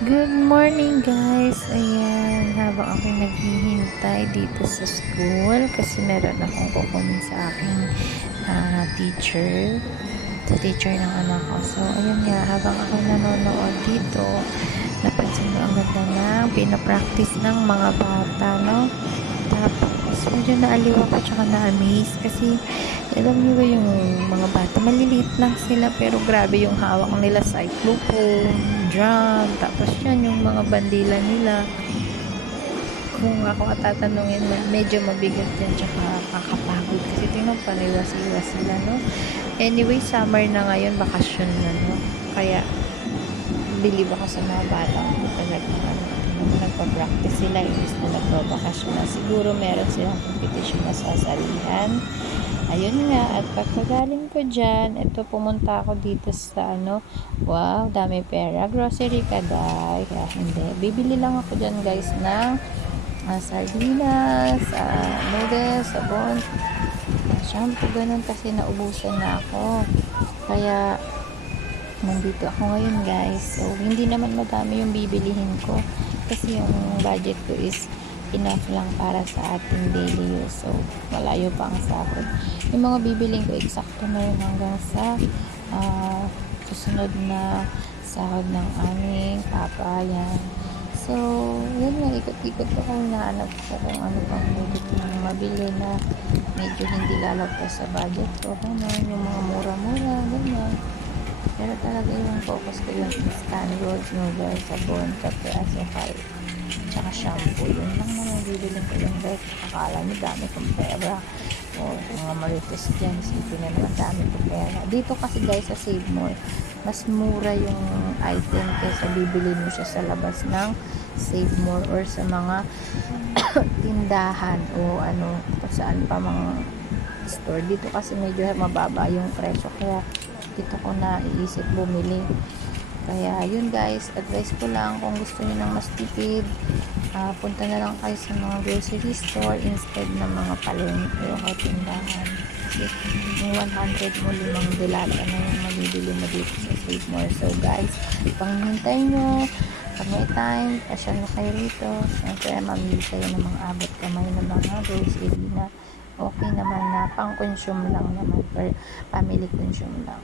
Good morning guys! Ayan, habang ako'y naghihintay dito sa school kasi meron akong kukunin sa aking teacher, sa teacher ng anak ko. So, ayun nga, habang ako'y nanonood dito, napansin mo ang ganda ng pinapractice ng mga bata, no? Tapos, medyo naaliw ako tsaka na-amaze kasi alam niyo ba yung mga bata, maliliit lang sila pero grabe yung hawak nila, cyclophone, drum, tapos yan yung mga bandila nila. Kung ako tatanungin, medyo mabigat yan tsaka kakapagod kasi tingnan paniwas-iwas sila, no? Anyway, summer na ngayon, bakasyon na, no? Kaya believe ako sa mga bata talagang nagpa-practice sila imbis na nagbabakasyon na. Siguro meron silang competition na sasalihan. Ayun nga, at pagkagaling ko dyan, ito pumunta ako dito sa wow, dami pera, grocery ka day. Hindi, bibili lang ako dyan guys ng sardinas, noodles, sabon, shampoo, ganun kasi naubusan na ako. Kaya nandito ako ngayon guys. So hindi naman madami yung bibilihin ko kasi yung budget ko is enough lang para sa ating daily use. So malayo pa ang sahod. Yung mga bibilihin ko eksakto na yun hanggang sa susunod na sahod ng aming papa. Yan. So yun nga, ikot-ikot ako, hinahanap ko kung ano pang pwede kong mabili na medyo hindi lalagpas sa budget ko. Ganun, yung mga mura-mura, ganyan. Pero talaga yung focus ko yung instant noodles, sabon, kape, asukal, tsaka shampoo. Yun lang naman bibilin ko yung guys. Akala nyo dami kong pera. O mga marites dyan, isipin na naman dami kong pera. Dito kasi guys sa Save More, mas mura yung item kaysa bibili mo siya sa labas ng Save More or sa mga tindahan o kung saan pa mga store. Dito kasi medyo mababa yung presyo, kaya dito ko na iisip bumili. Kaya yun guys, advice ko lang kung gusto niyo ng mas tipid, punta na lang kayo sa mga grocery store instead ng mga palengke o tindahan. Kasi yung 100 mo, 5 dilata na yung mabibili mo dito sa Save More. So guys, panghintay nyo, pag may time, pasyal na kayo rito. Siyempre, mamili kayo ng mga abot kamay na mga grocery na okay naman, na pang-consume lang naman, for family consume lang.